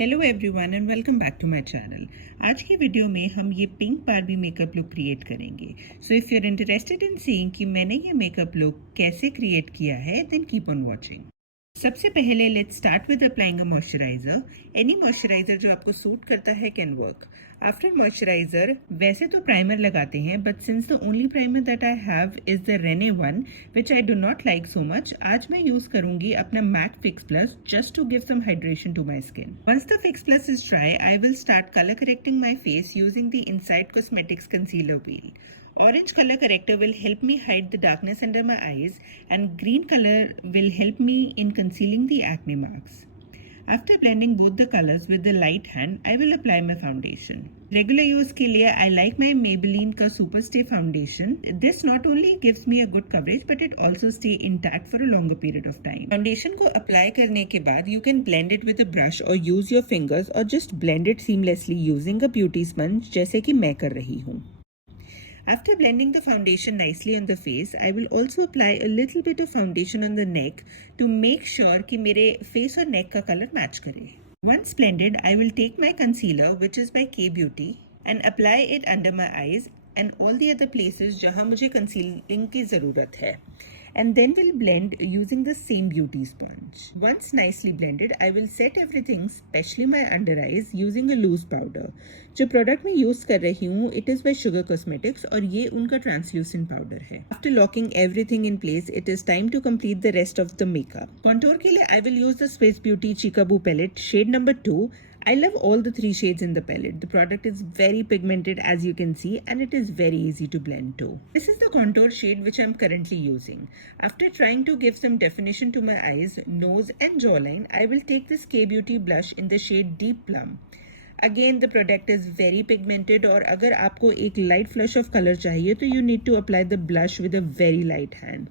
Hello everyone and welcome back to my channel. आज की video में हम ये pink Barbie makeup look create करेंगे। So if you are interested in seeing कि मैंने ये मेकअप लुक कैसे क्रिएट किया है, देन कीप ऑन वॉचिंग। सबसे पहले let's start with applying a moisturiser. Any moisturiser जो आपको सूट करता है कैन वर्क। आफ्टर मॉइस्चराइजर वैसे तो प्राइमर लगाते हैं, but since the only primer that I have is the Renee one which I do not like so much, आज मैं यूज करूंगी अपना matte fix plus just to give some hydration to my skin. Once the fix plus is dry, I will start colour correcting my face using the Insight Cosmetics concealer wheel. Orange color corrector will help me hide the darkness under my eyes, and green color will help me in concealing the acne marks. After blending both the colors with the light hand, I will apply my foundation. Regular use के लिए I like my Maybelline का Super Stay foundation. This not only gives me a good coverage but it also stay intact for a longer period of time. Foundation को apply करने के बाद you can blend it with a brush or use your fingers or just blend it seamlessly using a beauty sponge जैसे कि मैं कर रही हूँ. After blending the foundation nicely on the face, I will also apply a little bit of foundation on the neck to make sure कि मेरे face और neck का color match करे. Once blended, I will take my concealer, which is by K Beauty, and apply it under my eyes and all the other places जहाँ मुझे concealing की ज़रूरत है. And then we'll blend using the same beauty sponge. Once nicely blended, I will set everything, especially my under eyes, using a loose powder. जो product मैं use कर रही हूँ, it is by Sugar Cosmetics और ये उनका translucent powder है. After locking everything in place, it is time to complete the rest of the makeup. Contour के लिए I will use the Swiss Beauty Chickaboo palette, shade number 2. I love all the 3 shades in the palette. The product is very pigmented as you can see and it is very easy to blend too. This is the contour shade which I am currently using. After trying to give some definition to my eyes, nose and jawline, I will take this K Beauty blush in the shade Deep Plum. Again the product is very pigmented और अगर आपको एक light flush of color चाहिए तो you need to apply the blush with a very light hand.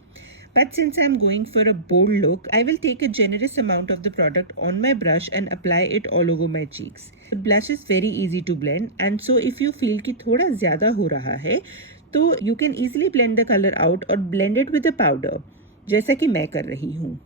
But since I am going for a bold look, I will take a generous amount of the product on my brush and apply it all over my cheeks. The blush is very easy to blend and so if you feel कि थोड़ा ज़्यादा हो रहा है तो you can easily blend the color out और blend it with a powder, जैसा कि मैं कर रही हूँ.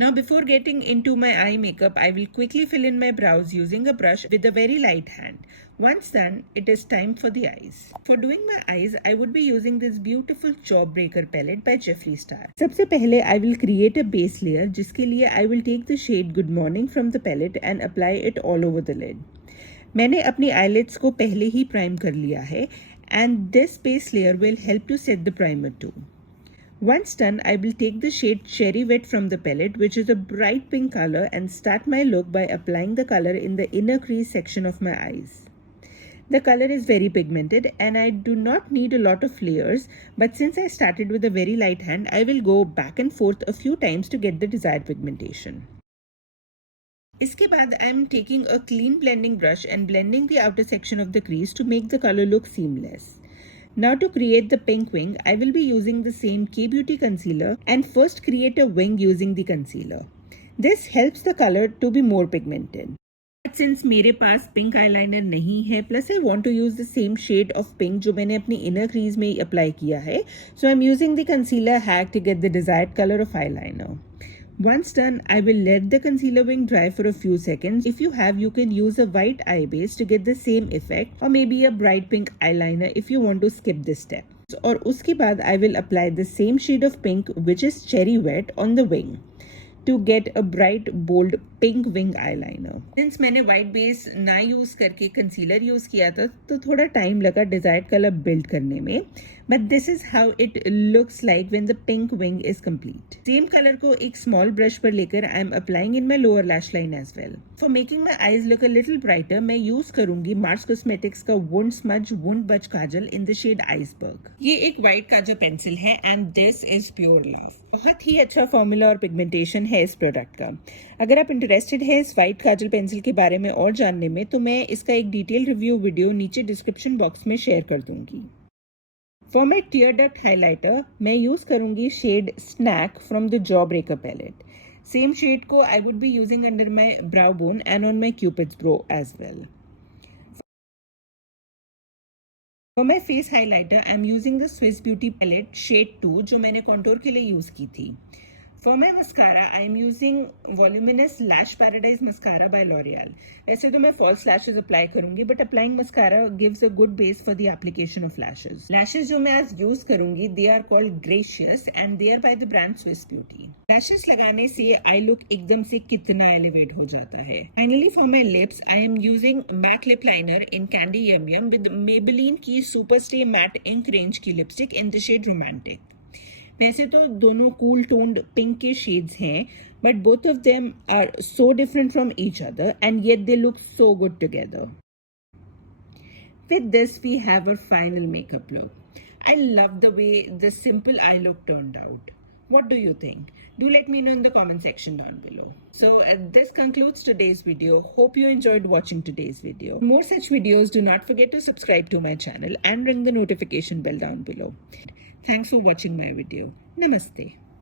Now before getting into my eye makeup, I will quickly fill in my brows using a brush with a very light hand. Once done, it is time for the eyes. For doing my eyes, I would be using this beautiful Jawbreaker palette by Jeffree Star. सबसे पहले I will create a base layer जिसके लिए I will take the shade Good Morning from the palette and apply it all over the lid. मैंने अपनी eyelids को पहले ही prime कर लिया है and this base layer will help to set the primer too. Once done, I will take the shade Cherry Wet from the palette, which is a bright pink color, and start my look by applying the color in the inner crease section of my eyes. The color is very pigmented and I do not need a lot of layers, but since I started with a very light hand, I will go back and forth a few times to get the desired pigmentation. इसके बाद I am taking a clean blending brush and blending the outer section of the crease to make the color look seamless. Now to create the pink wing, I will be using the same K Beauty concealer and first create a wing using the concealer. This helps the color to be more pigmented. But since मेरे पास pink eyeliner नहीं है, plus I want to use the same shade of pink जो मैंने अपनी inner crease में apply किया है, so I'm using the concealer hack to get the desired color of eyeliner. Once done, I will let the concealer wing dry for a few seconds. If you have, you can use a white eye base to get the same effect or maybe a bright pink eyeliner if you want to skip this step. और उसके बाद I will apply the same shade of pink which is Cherry Wet on the wing to get a bright bold pink wing eyeliner. Since मैंने white base ना use करके concealer use किया था तो थोड़ा time लगा desired color build करने में, but this is how it looks like when the pink wing is complete. Same color को एक small brush पर लेकर I am applying in my lower lash line as well. For making my eyes look a little brighter, मैं use करूँगी Mars Cosmetics का Won't Smudge Won't Budge Kajal in the shade Iceberg. ये एक white काजल pencil है and this is pure love. बहुत ही अच्छा formula और pigmentation है इस प्रोडक्ट का. अगर आप इंटरेस्टेड है इस वाइट काजल पेंसिल के बारे में और जानने में तो मैं इसका एक डिटेल रिव्यू वीडियो नीचे डिस्क्रिप्शन बॉक्स में शेयर कर दूंगी. For my tear duct highlighter मैं यूज़ करूंगी shade snack from the Jawbreaker palette. Same shade को I would be using under my brow bone and on my cupid's bow as well. For my face highlighter, I am using the Swiss Beauty palette shade 2 जो मैंने contour के लिए use की थी. For my mascara, I am using Voluminous Lash Paradise Mascara by L'Oreal. ऐसे तो मैं false lashes apply करूँगी, but applying mascara gives a good base for the application of lashes. Lashes जो मैं आज use करूँगी, they are called Gracious and they are by the brand Swiss Beauty. Lashes लगाने से eye look एकदम से कितना elevate हो जाता है. Finally, for my lips, I am using matte lip liner in Candy Yum Yum with Maybelline की Superstay Matte Ink range की lipstick in the shade Romantic. वैसे तो दोनों कूल टोन्ड पिंक के शेड्स हैं, but both of them are so different from each other and yet they look so good together. With this, we have our final makeup look. I love the way the simple eye look turned out. What do you think? Do let me know in the comment section down below. So this concludes today's video. Hope you enjoyed watching today's video. For more such videos, do not forget to subscribe to my channel and ring the notification bell down below. Thanks for watching my video. Namaste.